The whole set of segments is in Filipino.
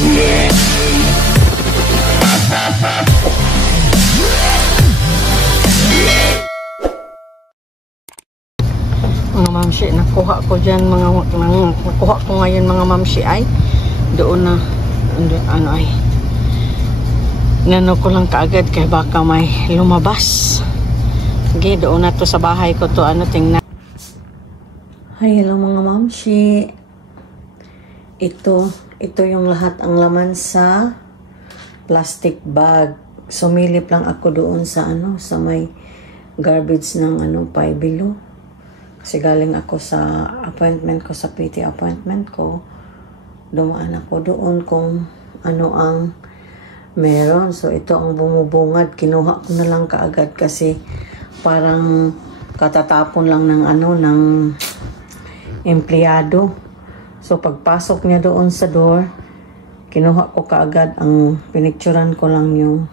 Mga mamsi, nakuha ko dyan nakuha ko ngayon mga mamsi ay doon na ano ay nano ko lang kaagad kay baka may lumabas. Okay, doon na to sa bahay ko to tingnan. Hi, hello mga mamsi. Ito yung lahat ang laman sa plastic bag. Sumilip lang ako doon sa sa may garbage ng Paibilo. Kasi galing ako sa appointment ko, sa PT appointment ko. Dumaan ako doon kung ano ang meron. So ito ang bumubungad. Kinuha ko na lang kaagad kasi parang katatapon lang ng ng empleyado. So pagpasok niya doon sa door, kinuha ko kaagad, ang pinicturan ko lang yung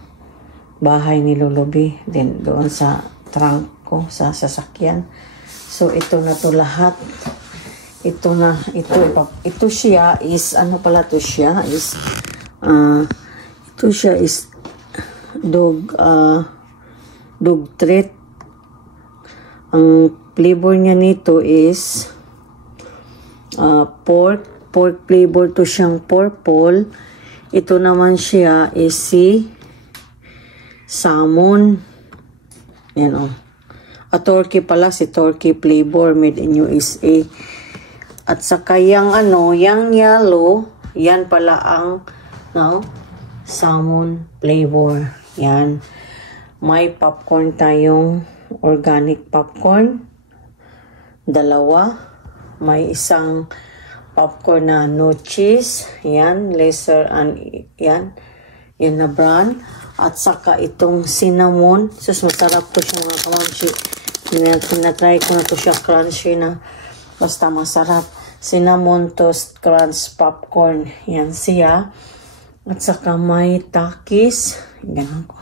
bahay ni Lulubi, then doon sa trunk ko sa sasakyan. So ito na to lahat. Ito siya is ito siya is dog treat. Ang flavor niya nito is pork flavor to siyang purple. Ito naman siya is salmon. Yan a turkey pala, si turkey flavor made in USA. At saka yung yung yellow, yan pala ang salmon flavor. Yan. May popcorn tayong organic popcorn. 2. May isang popcorn na no cheese. Yan. Lesser and yan. Yan na brand. At saka itong cinnamon. Sus, masarap to siya mga kamamsi. Tinatry ko na to siya. Crunchy na. Basta masarap. Cinnamon toast crunch popcorn. Yan siya. At saka may takis. Ganun ko.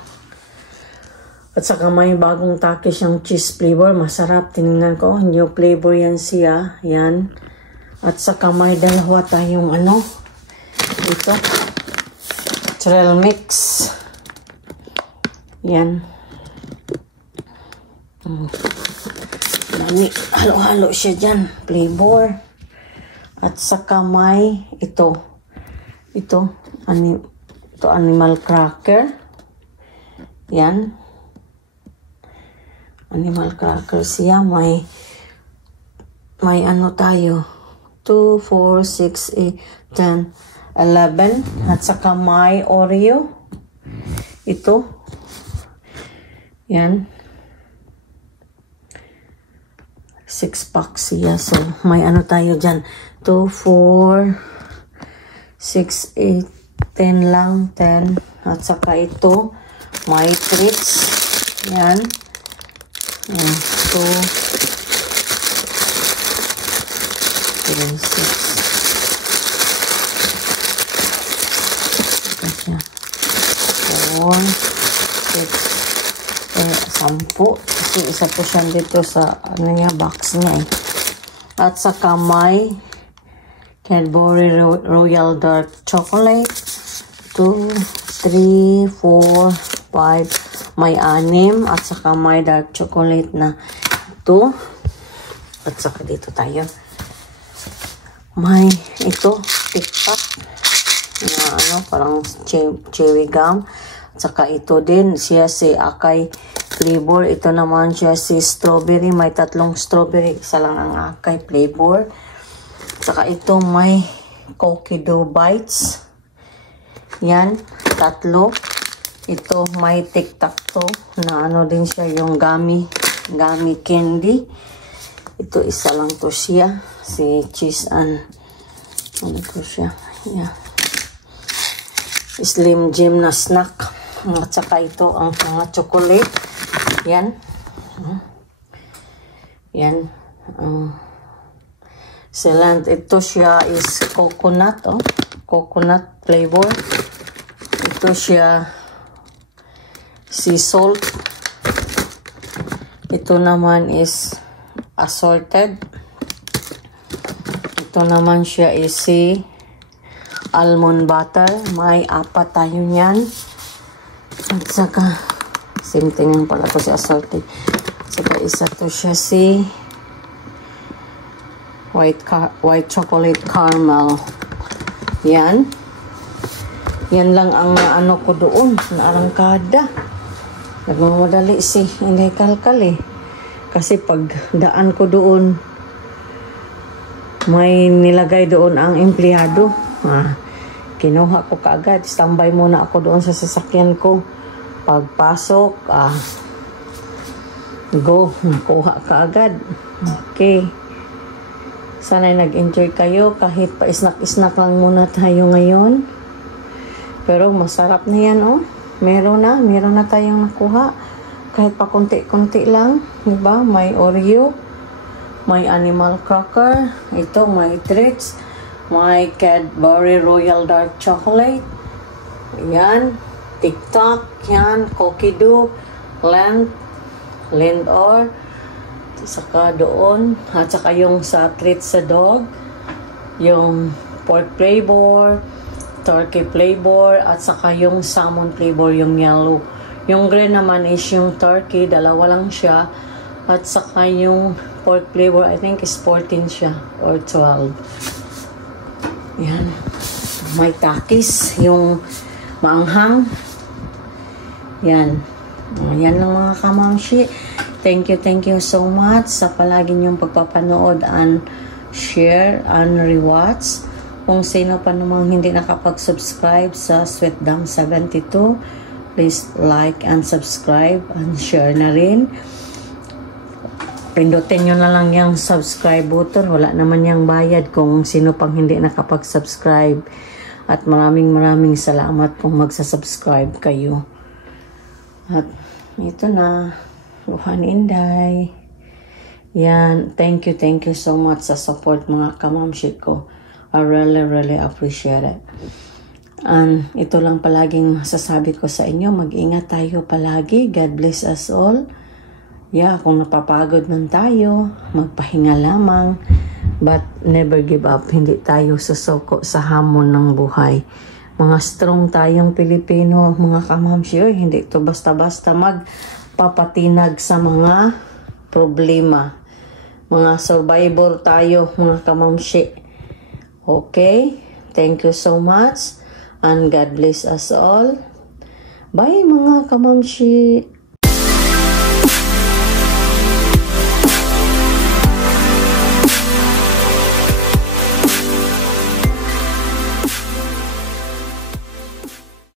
At saka may bagong takis yung cheese flavor. Masarap. Tinignan ko. New flavor yan siya. Yan. At saka may dalawa tayong ito. Trail mix. Yan. Dami. Halo-halo siya dyan. Flavor. At saka may ito animal cracker. Yan. Animal cracker siya. May tayo. 2, 4, 6, 8, 10, 11. At saka may Oreo. Ito. Yan. 6-pack siya. So, may tayo dyan. 2, 4, 6, 8, 10 lang. 10. At saka ito, may treats. Yan. 2, 3, 6. 4, 6, 10. Kasi isa po siya dito sa box niya eh. At saka may Cadbury Royal Dark Chocolate. 2, 3, 4, 5. May 6. At saka may dark chocolate na ito. At saka dito tayo. May ito. Tic-tac. Na parang cherry gum. At saka ito din. Siya si Akay flavor. Ito naman siya si strawberry. May 3 strawberry. Isa lang ang Akay flavor. Saka ito may cookie dough bites. Yan. 3. Ito may tic-tac-toe na din siya yung gummy candy. Ito isa lang to siya. Si cheese and to siya. Yeah. Slim Jim na snack. At saka ito ang mga chocolate. Yan. Yan. Excellent. Ito siya is coconut. Coconut flavor. Ito siya sea salt. Ito naman is assorted. Ito naman siya is sea almond butter. May 4 tayo niyan. At saka, same thing lang pala to si assorted. At saka isa to siya si white chocolate caramel. Yan. Yan lang ang naano ko doon. Naarangkada. Nagmamadali si Inday Kalkal eh. Kasi pag daan ko doon, may nilagay doon ang empleyado. Kinuha ko kaagad. Standby muna ako doon sa sasakyan ko. Pagpasok, go. Nakuha kaagad. Okay. Sana'y nag-enjoy kayo. Kahit pa isnak-isnak lang muna tayo ngayon. Pero masarap na yan, oh. Meron na tayong nakuha. Kahit pa konti-konti lang. Diba? May Oreo. May animal cracker. Ito, may treats. May Cadbury Royal Dark Chocolate. Yan. TikTok. Yan. Cookie Dough. Lindor. Saka doon. At saka yung sa treats sa dog. Yung pork flavor. Turkey flavor. At saka yung salmon flavor. Yung yellow. Yung green naman is yung turkey. Dalawa lang siya. At saka yung pork flavor, I think is 14 siya. Or 12. Yan. May takis. Yung maanghang. Yan. Yan lang mga kamamshi. Thank you so much sa palagi niyong pagpapanood and share and rewatch. Kung sino pa namang hindi nakapag-subscribe sa Sweetdam72, please like and subscribe and share na rin. Pindutin nyo na lang yung subscribe button. Wala naman yung bayad kung sino pang hindi nakapag-subscribe. At maraming salamat kung magsasubscribe kayo. At ito na. Luhan Inday. Yan. Thank you so much sa support mga kamamshit ko. I really appreciate it. And ito lang palaging masasabi ko sa inyo. Mag-ingat tayo palagi. God bless us all. Yeah, kung napapagod man tayo, magpahinga lamang. But never give up. Hindi tayo susuko sa hamon ng buhay. Mga strong tayong Pilipino, mga kamamshi. Hindi ito basta-basta magpapatinag sa mga problema. Mga survivor tayo, mga kamamshi. Okay? Thank you so much. And God bless us all. Bye mga kamamshi.